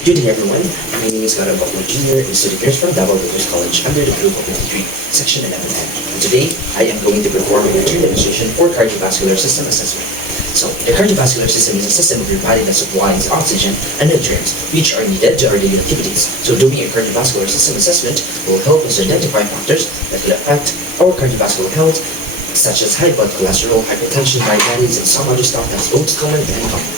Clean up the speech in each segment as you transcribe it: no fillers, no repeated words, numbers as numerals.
Good day everyone, my name is CARDIOVASCULAR Jr. and student nurse from Davao Business College under the group of 93, section 11N. And today, I am going to perform a routine demonstration for cardiovascular system assessment. So, the cardiovascular system is a system of your body that supplies oxygen and nutrients which are needed to our daily activities. So, doing a cardiovascular system assessment will help us identify factors that could affect our cardiovascular health, such as high blood cholesterol, hypertension, diabetes, and some other stuff that's both common and uncommon.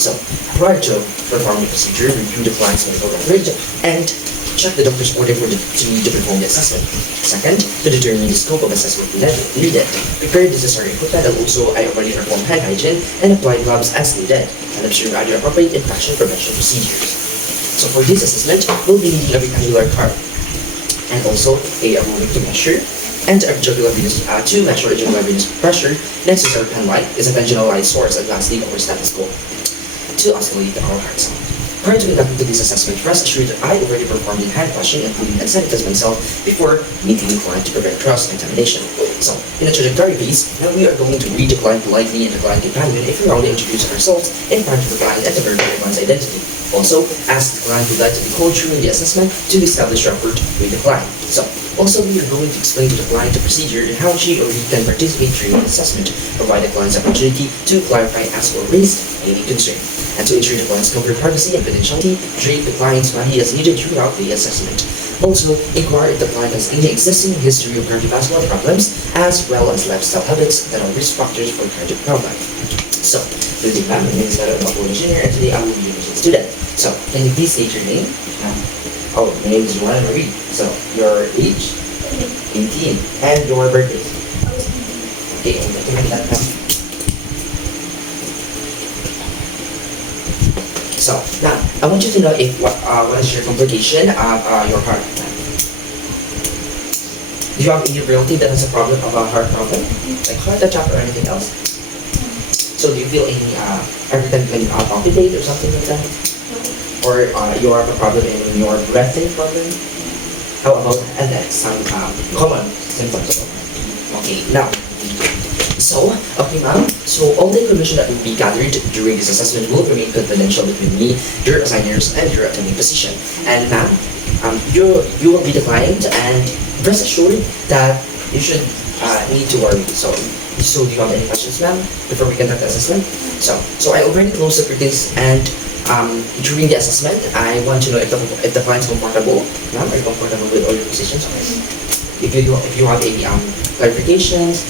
So, prior to performing the procedure, review the client's medical record and check the doctor's order for to perform the assessment. Second, to determine the scope of assessment needed, prepare the necessary equipment, and also I already perform hand hygiene and apply gloves as needed, and observe other appropriate infection prevention procedures. So for this assessment, we'll be needing a rectangular card and also a aerobic to measure and a jugular venous to measure a jugular venous pressure. Next is our pen light, is a conventionalized source, advanced lead or stethoscope to oscillate our heart sound. Prior to conducting this assessment, rest assured that I already performed the hand washing and cleaning and sanitized myself before meeting the client to prevent cross-contamination. So, in a trajectory piece, now we are going to read the client politely and the client companion if we wrongly introduce ourselves in front of the client and to verify the client's identity. Also, ask the client who would like to be called during the assessment to establish rapport with the client. So, also we are going to explain to the client the procedure and how she or he can participate during the assessment, provide the client's opportunity to clarify, ask, or raise any concern, and to ensure the client's comfort, privacy, and confidentiality, treat the client's body as needed throughout the assessment. Also, inquire if the client has any existing history of cardiovascular problems, as well as lifestyle habits that are risk factors for cardiac problem. So, good evening, ma'am. My name is CARDIOVASCULAR Jr. and today I will be your student. So, can you please state your name? Oh, my name is Joanna Marie. So, your age? 18. And your birthday? Okay, I'm going to write that down. So, now, I want you to know if what is your complication of your heart. Do you have any relative that has a problem of a heart problem? Like heart attack or anything else? So, do you feel any, every time you can palpitate or something like that? Or you have a problem in your breathing problem? How about headache, some common symptoms? Okay, now, so, okay ma'am, so all the information that will be gathered during this assessment will remain confidential between me, your assigners, and your attending physician. And ma'am, you will be the client, and rest assured that you should need to worry. So do you have any questions, ma'am, before we conduct the assessment? So I already closed the curtains, and during the assessment, I want to know if the client's comfortable. Ma'am, are you comfortable with all your positions? Okay. If you have any clarifications,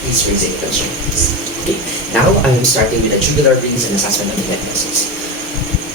please raise any concerns. Okay. Now I am starting with the jugular veins and assessment of the neck vessels.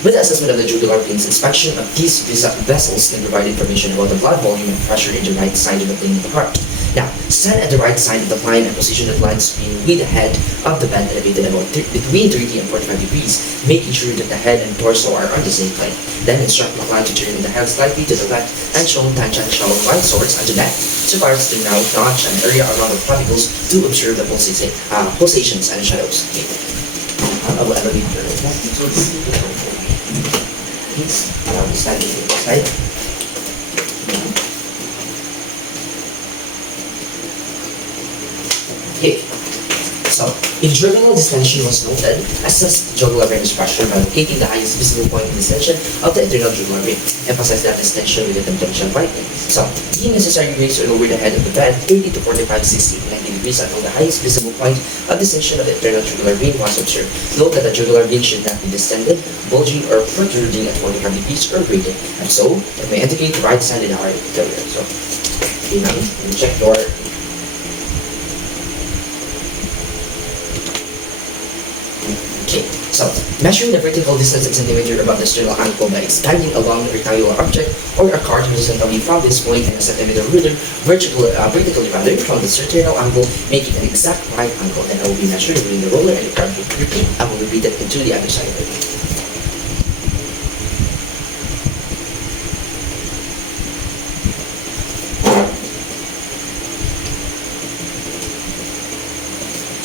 With the assessment of the jugular veins, inspection of these vessels can provide information about the blood volume and pressure in the right side of the vein of the heart. Now, stand at the right side of the client and position the client's spine with the head of the bed elevated about between 30 and 45 degrees, making sure that the head and torso are on the same plane. Then instruct the client to turn the head slightly to the left and show tangential line source on the neck so far as to now notch an area around the clavicles to observe the pulsations and shadows. Okay. I will elevate the neck. Please allow me slightly to the side. Okay, so if jugular distension was noted, assess the jugular venous pressure by locating the highest visible point of distension of the internal jugular vein. Emphasize that distension with a tangential brightening. So, the necessary raise or lower the head of the bed 30 to 45, 60 to 90 degrees until the highest visible point of distension of the internal jugular vein was observed. Note that the jugular vein should not be distended, bulging, or protruding at 45 degrees or greater. And so, it may indicate the right side in our career. So, okay, now, check your Okay, so measuring the vertical distance in centimeter above the sternal ankle by expanding along the rectangular object or a card horizontally from this point and a centimeter ruler vertically rather from the sternal angle, making an exact right angle. Then I will be measuring between the roller and the card. Repeat. I will repeat it into the other side.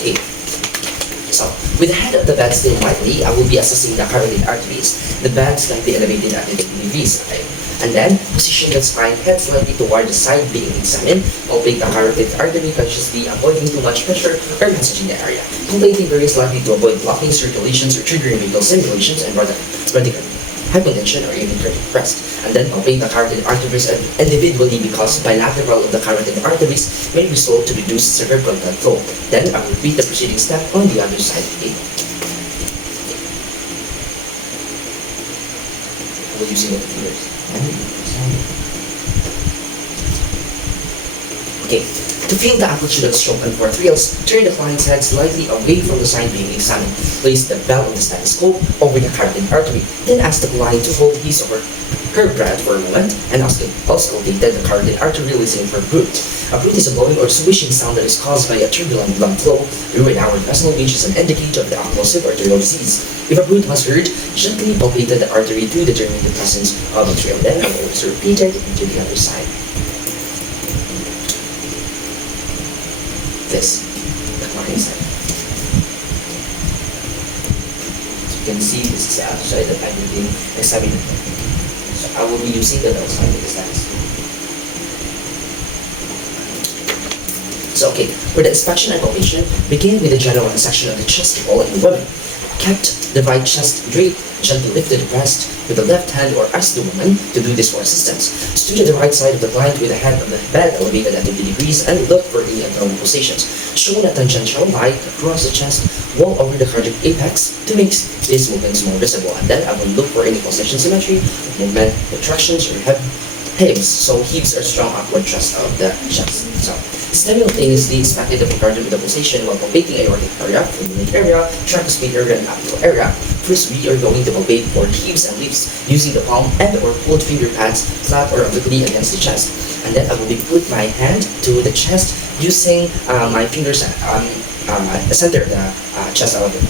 Okay. So, with the head of the bed still lightly, I will be assessing the carotid arteries. The bed slightly elevated at the V side. And then, position the spine head slightly toward the side being examined, opening the carotid artery consciously, avoiding too much pressure or massage in the area. Completing very slightly to avoid blocking circulations or triggering vagal simulations and radically hypotension, or even cardiac arrest. And then palpate the carotid arteries individually because bilateral of the carotid arteries may result to reduced cerebral blood flow. Then I will repeat the preceding step on the other side again. I will using the fingers. Okay, to feel the amplitude of stroke and porphyrials, turn the client's head slightly away from the side being examined. Place the bell of the stethoscope over the carotid artery, then ask the client to hold his or her breath for a moment and auscultate the carotid artery releasing for bruit. A bruit is a blowing or swishing sound that is caused by a turbulent blood flow through an hour vessel, which is an indicator of the occlusive arterial disease. If a bruit was heard, gently palpate the artery to determine the presence of arterial. Then I will also repeat it into the other side. This, the client side. As you can see, this is the other side that I'm being examining. So I will be using the left side of the stethoscope. So okay, for the inspection and palpation, begin with a general section of the chest wall in women. Kept the right chest straight, gently lifted the breast with the left hand or ask the woman to do this for assistance. Stood at the right side of the client with the head of the bed elevated at 90 degrees and look for any abnormal pulsations. Show a tangential light across the chest wall over the cardiac apex to make these movements more visible. And then I will look for any pulsation symmetry, movement, contractions, or heaves. So heaves are strong upward thrust of the chest. So simultaneously inspected the pericardium with the pulsation while palpating aortic area, pulmonary area, tricuspid area, and apical area. First, we are going to palpate for heaves and lifts using the palm and or pulled finger pads flat or obliquely against the chest. And then I will put my hand to the chest using my fingers the center of the chest element.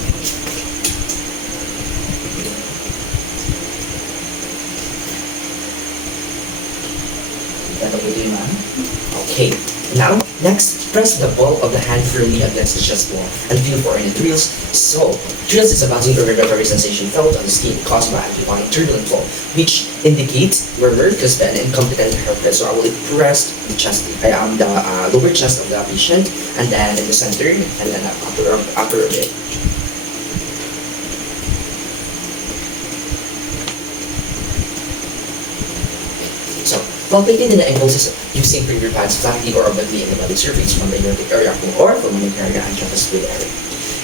Okay, now next press the ball of the hand firmly against the chest wall and feel for any thrills. So, thrills is a bouncing or vibratory sensation felt on the skin caused by amplifying turbulent flow, which indicates murmur because an incompetent herpes. So I will press the chest, the lower chest of the patient, and then in the center, and then upper of it. So, palpating in the ankles using finger pads flatly or obliquely in the body surface from the aortic area or pulmonary area and tricuspid area.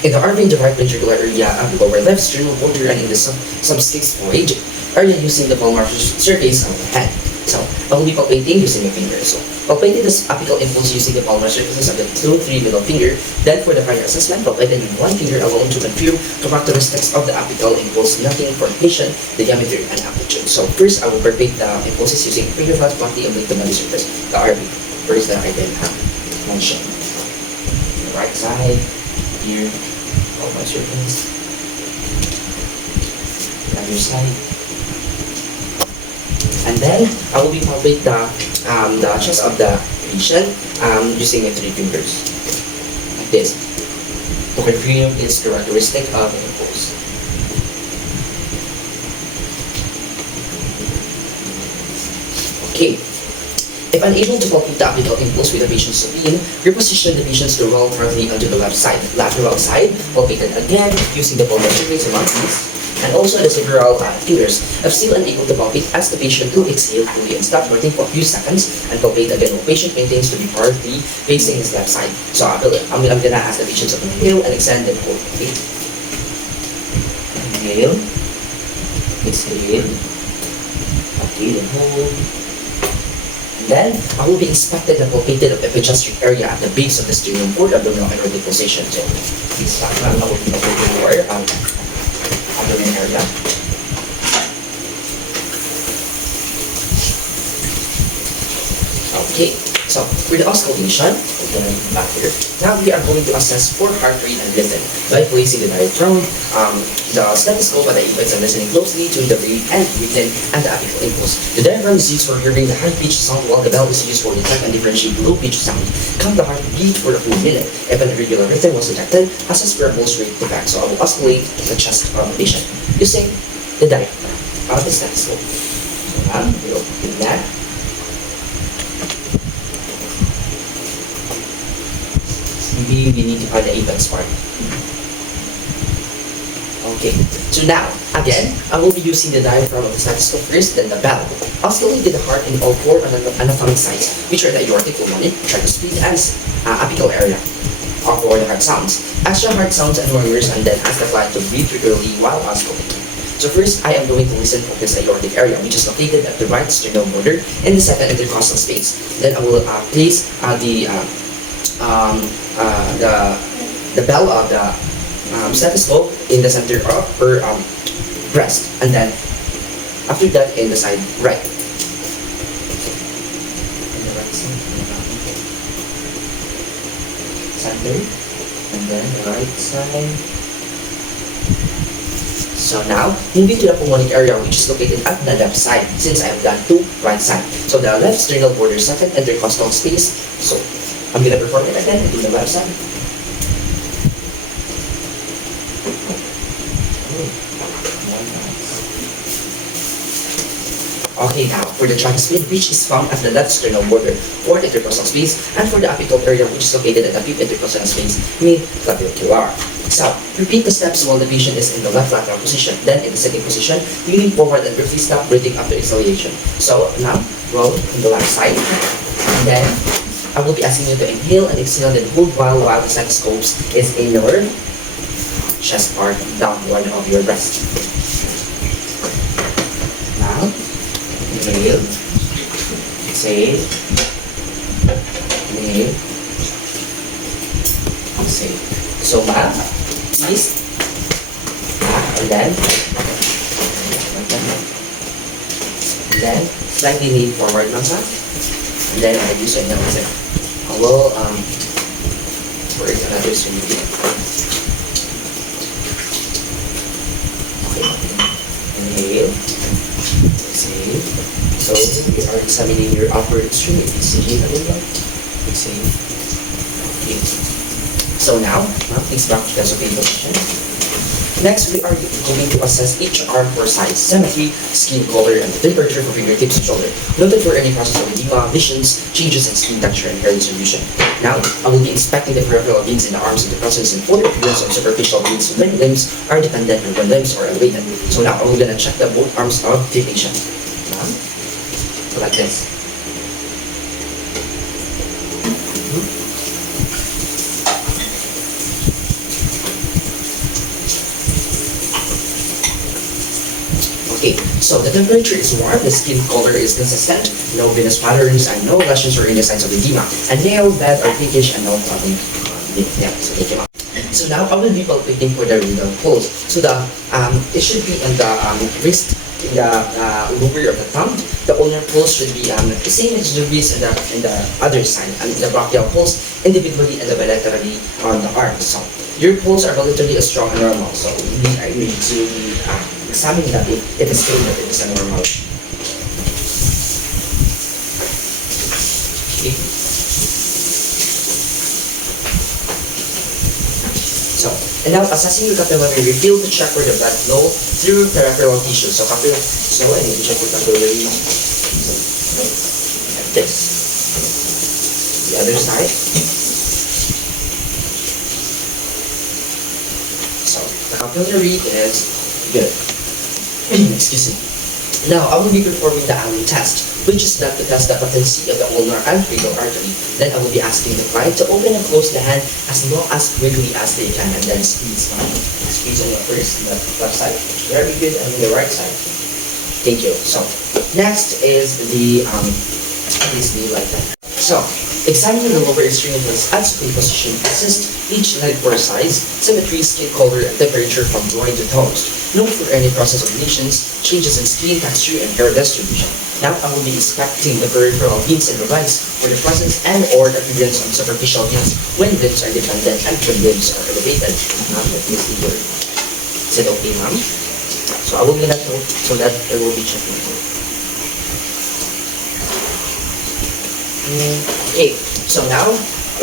In the RV, the right ventricular area of the lower left sternal border and in the subscapuloid area using the palmar surface of the hand. So, I will be palpating using my fingers. So, palpating the apical impulse using the palmar surfaces of the 2-3 middle finger. Then for the final assessment, palpating with one finger alone to confirm characteristics of the apical impulse, noting for patient, the diameter, and amplitude. So first, I will palpate the impulses using finger flat flatly oblique the body surface, the RV. First that I can mention. The right side, here, palmar surface. The other side. And then I will be palpate the chest of the patient using my 3 fingers, like this, to confirm its characteristic of the impulse. Okay. If unable to palpate the apical impulse with the patient's spleen, reposition the patient's dural partly onto the left side, lateral side, palpated again using the palmar surface of mouthpiece. And also the several fingers. If still unable to palpate, ask the patient to exhale fully and stop breathing for a few seconds and palpate again while patient maintains to be partly facing his left side. So I'm gonna ask the patient to inhale and extend and hold. Okay? Inhale, exhale, okay, then hold. And then I will be inspected and palpated of the epigastric area at the base of the sternum or abdominal aortic pulsation. So this time I will be palpating more abdomen area. Okay, so for the auscultation, back here. Now we are going to assess for heart rate and rhythm by placing the diaphragm, the stethoscope at the apex and listening closely to the rate and rhythm and the apical impulse. The diaphragm is used for hearing the high-pitched sound while the bell is used for detect and differentiate low-pitched sound. Count the heartbeat for a full minute. If an irregular rhythm was detected, assess for a pulse rate defect. So I will oscillate the chest of the patient using the diaphragm of the stethoscope. So we'll open that. Maybe we need to find the apex part. Okay, so now, again, I will be using the diaphragm of the stethoscope first, then the bell. Oscillate the heart in all four anatomic sites, which are the aortic, pulmonic, tricuspid, and apical area for the heart sounds. Extra heart sounds and murmurs, and then ask the client to breathe regularly while oscillating. So first, I am going to listen focus the aortic area, which is located at the right sternal border in the second intercostal space. Then I will place the bell of the stethoscope in the center of her breast, and then after that in the side right. In the right side, center, and then the right side. So now, moving to the pulmonic area, which is located at the left side, since I have done two right side. So the left sternal border, second intercostal space. So I'm gonna perform it again into the left side. Okay, now for the tricuspid, which is found at the left sternal border, fourth intercostal space, and for the apical area, which is located at the fifth intercostal space, mid-clavicular. So, repeat the steps while the patient is in the left lateral position. Then, in the second position, you lean forward and briefly stop breathing after exhalation. So, now, roll on the left side. And then, I will be asking you to inhale and exhale, then hold while the stethoscope is in your chest part, downward of your breast. Now, inhale, exhale, inhale, exhale. So, ma'am, please, and then slightly lean forward, ma'am, and then I do so now. I will for another swing. Okay, inhale, exhale. So we are examining your upper extremities. Inhale, exhale. Okay. So now, please back to the supine position. Next, we are going to assess each arm for size, symmetry, skin color, and temperature for fingertips and shoulder. Noted for any process of edema, lesions, changes in skin texture, and hair distribution. Now, I will be inspecting the peripheral veins in the arms in the presence and full appearance of superficial veins when limbs are dependent and when limbs are elevated. So now, I'm gonna check the both arms of the patient. Now, like this. Okay, so the temperature is warm, the skin color is consistent, no venous patterns, and no lesions or any signs of edema, and nail bed are pinkish and no clotting. So take them out. So now I will be palpating for the renal pulse. So it should be in the wrist, in the lower of the thumb. The ulnar pulse should be the same as the wrist and the other side, and the brachial pulse individually and bilaterally on the arm. So your pulse are relatively strong and normal. So we need to examine that if it is true that it is a normal. Okay. So, and now assessing your capillary, we feel to check for the blood flow through peripheral tissue. So I need to check the capillary like this. The other side. So the capillary is good. Excuse me. Now, I will be performing the Allen test, which is that to test the potency of the ulnar and radial artery. Then I will be asking the client to open and close the hand as long as quickly as they can, and then squeeze. Squeeze on the first, the left side. Very good, and the right side. Thank you. So, next is the please be like that. So, examining the lower extremities at supine position, assist each leg for size, symmetry, skin color, and temperature from groin to toes. Note for any process of lesions, changes in skin texture, and hair distribution. Now, I will be inspecting the peripheral veins and the legs for the presence and or appearance of superficial veins when limbs are dependent and when limbs are elevated. Let me see here. Is it okay, ma'am? So, I will be that note so that I will be checking it. Okay, so now,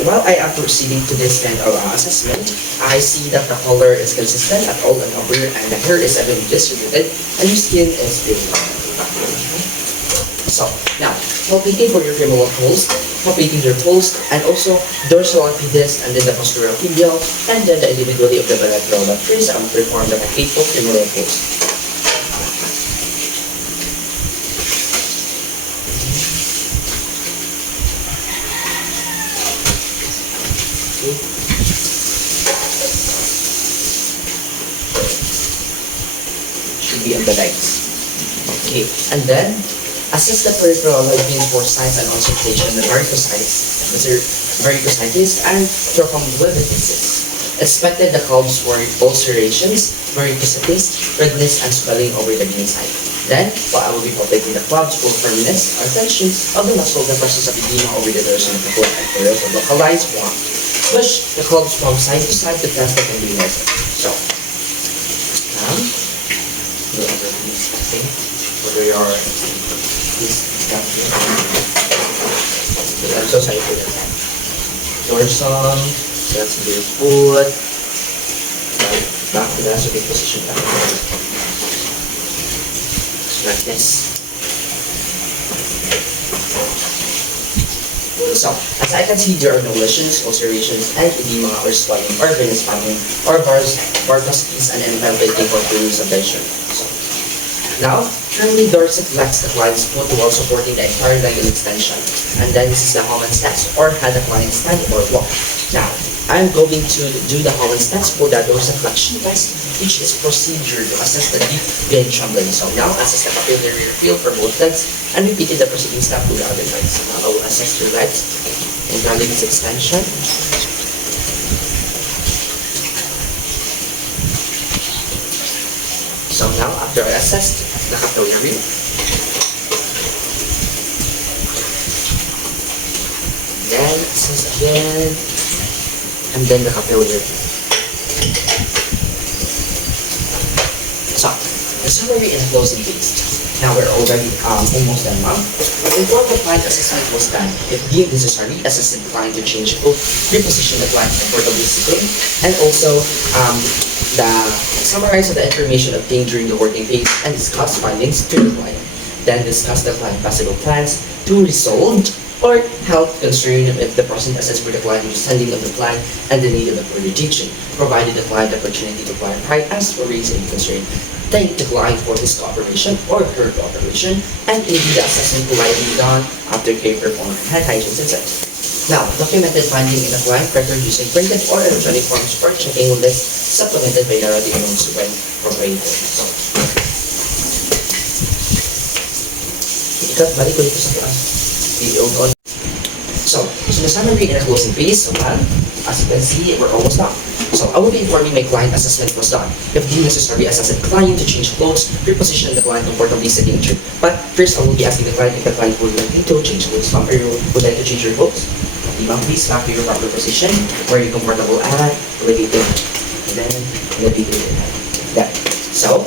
while I am proceeding to this kind of assessment, I see that the color is consistent at all and over, and the hair is evenly distributed, and your skin is big. So, now, while picking for your femoral pulse, palpating their pulse, and also dorsal pedis, and then the postural tibial, and then the individuality of the bilateral. But first, I will perform the potato femoral pulse. Should be on the legs. Okay, and then assess the peripheral hygiene for signs and auscultation, the varicositis, and thrombolysis. Expected the cause for ulcerations, varicosities, redness, and swelling over the vein side. Then, I will be palpating the clubs for firmness or tension of the muscle, the presence of edema over the dorsal of the foot, and for those localized form. Push the clubs from side to side to test the convenience. So, now, whoever is expecting, whether you are I'm so sorry for that. Dorsal, that's your foot. Back to that, so take position back. Like this. So, as I can see, there are no lesions, ulcerations, and edema, or swelling, or venous spasm, or varicosities, and any palpating or feelings of tension. So, now, firmly dorsiflex the client's foot while supporting the entire leg in extension. And then this is the Holland stance, or had the client stand or walk. Now, I'm going to do the Holland stance for the dorsiflexion test, which is procedure to assess the deep vein trembling. So now, assess the capillary field for both legs, and repeat the preceding step to the other legs. Now, I will assess your legs in the legs extension. So now, after I assessed the capillary, then assess again, and then the capillary. So, the summary and closing phase. Now we're already almost done now. Before the client assessment was done, if deemed necessary, assess the client to change both, reposition the client comfortably sitting, and also the summarize of the information obtained during the working phase and discuss findings to the client. Then discuss the client possible plans to resolve or health concern if the present assess for the client understanding of the client and the need of the further teaching, provided the client the opportunity to clarify as for raise any concern. Thank the client for his cooperation or her cooperation, and review the assessment politely done after care performed hand hygiene consent. Now, documented finding in the client record using printed or electronic forms or checking lists supplemented by narrative notes when provided. So, ikat balik ko dito sa video on. So the summary and the closing phase of that, as you can see, we're almost done. So I will be informing my client assessment was done. If deemed necessary, assess the client to change clothes, reposition the client comfortably sitting in chair. But first, I will be asking the client if the client would like to change clothes. Ma'am, would like to change your clothes? Ma'am, please back to your proper position where you're comfortable at, elevated, and then elevated. That. So,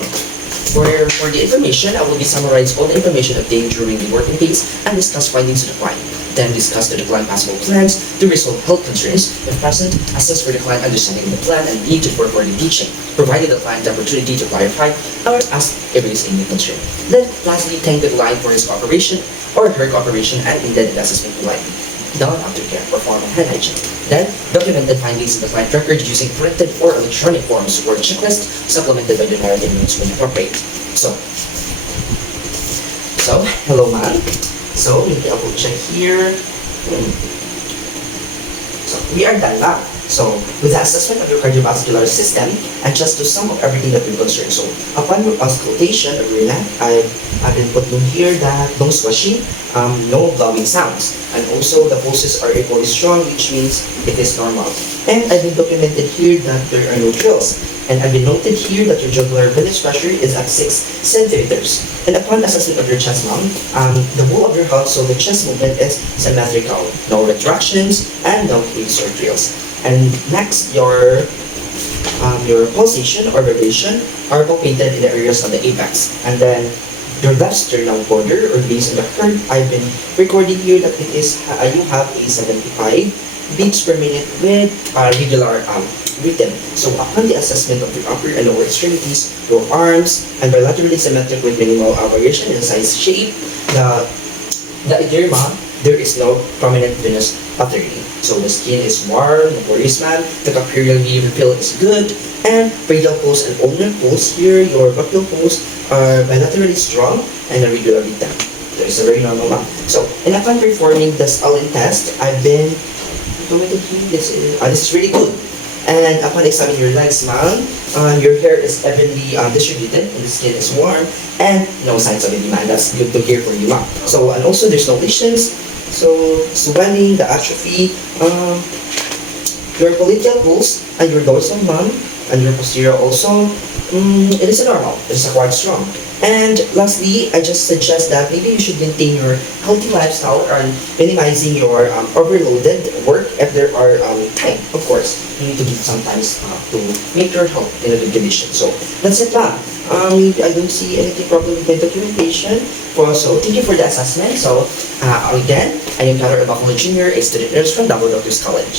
for the information, I will be summarize all the information obtained during the working phase and discuss findings of the client. Then discuss the client possible plans to resolve health concerns. If present, assess for the client understanding the plan and need for further teaching, provided the client the opportunity to clarify or ask if there is any concern. Then, lastly, thank the client for his cooperation or her cooperation and intended assessment politely. Done after care, perform hand hygiene. Then, document the findings in the client record using printed or electronic forms or checklist supplemented by the narrative notes when appropriate. So, hello ma'am. So, maybe I will check here. So, we are done now. So, with the assessment of your cardiovascular system, and just to sum up everything that we're concerned. So, upon your auscultation of your neck, I've been putting here that no swashing, no blowing sounds. And also, the pulses are equally strong, which means it is normal. And I've been documented here that there are no trills. And I've been noted here that your jugular venous pressure is at 6 centimeters. And upon assessment of your chest lung, the whole of your heart, so the chest movement is symmetrical. No retractions and no creaks or trills. And next, your pulsation or vibration are palpated in the areas of the apex. And then your left sternum border or base of the heart, I've been recording here that it is you have a 75 beats per minute with regular rhythm. So upon the assessment of your upper and lower extremities, your arms and bilaterally symmetric with minimal variation in size, shape, the edema there is no prominent venous artery. So the skin is warm, the porous man, the capillary refill is good, and radial pulse and ulnar pulse here, your brachial pulse are bilaterally strong and irregularly damp. That is a very normal map. So, and upon performing the Stalin test, I've been this is really good. And upon examining your legs, ma'am, your hair is evenly distributed, and the skin is warm, and no signs of edema. And that's good to hear for you, ma'am. So, and also there's no lesions. So, swelling, the atrophy, your polyteal pulse, and your dorsal, ma'am, and your posterior also, it is normal. It is quite strong. And lastly, I just suggest that maybe you should maintain your healthy lifestyle and minimizing your overloaded work if there are time. Of course, you need to give some time to make your health in a good condition. So that's it, ma'am. I don't see anything problem with my documentation. So thank you for the assessment. So again, I am Cardiovascular Jr., a student nurse from Double Doctors College.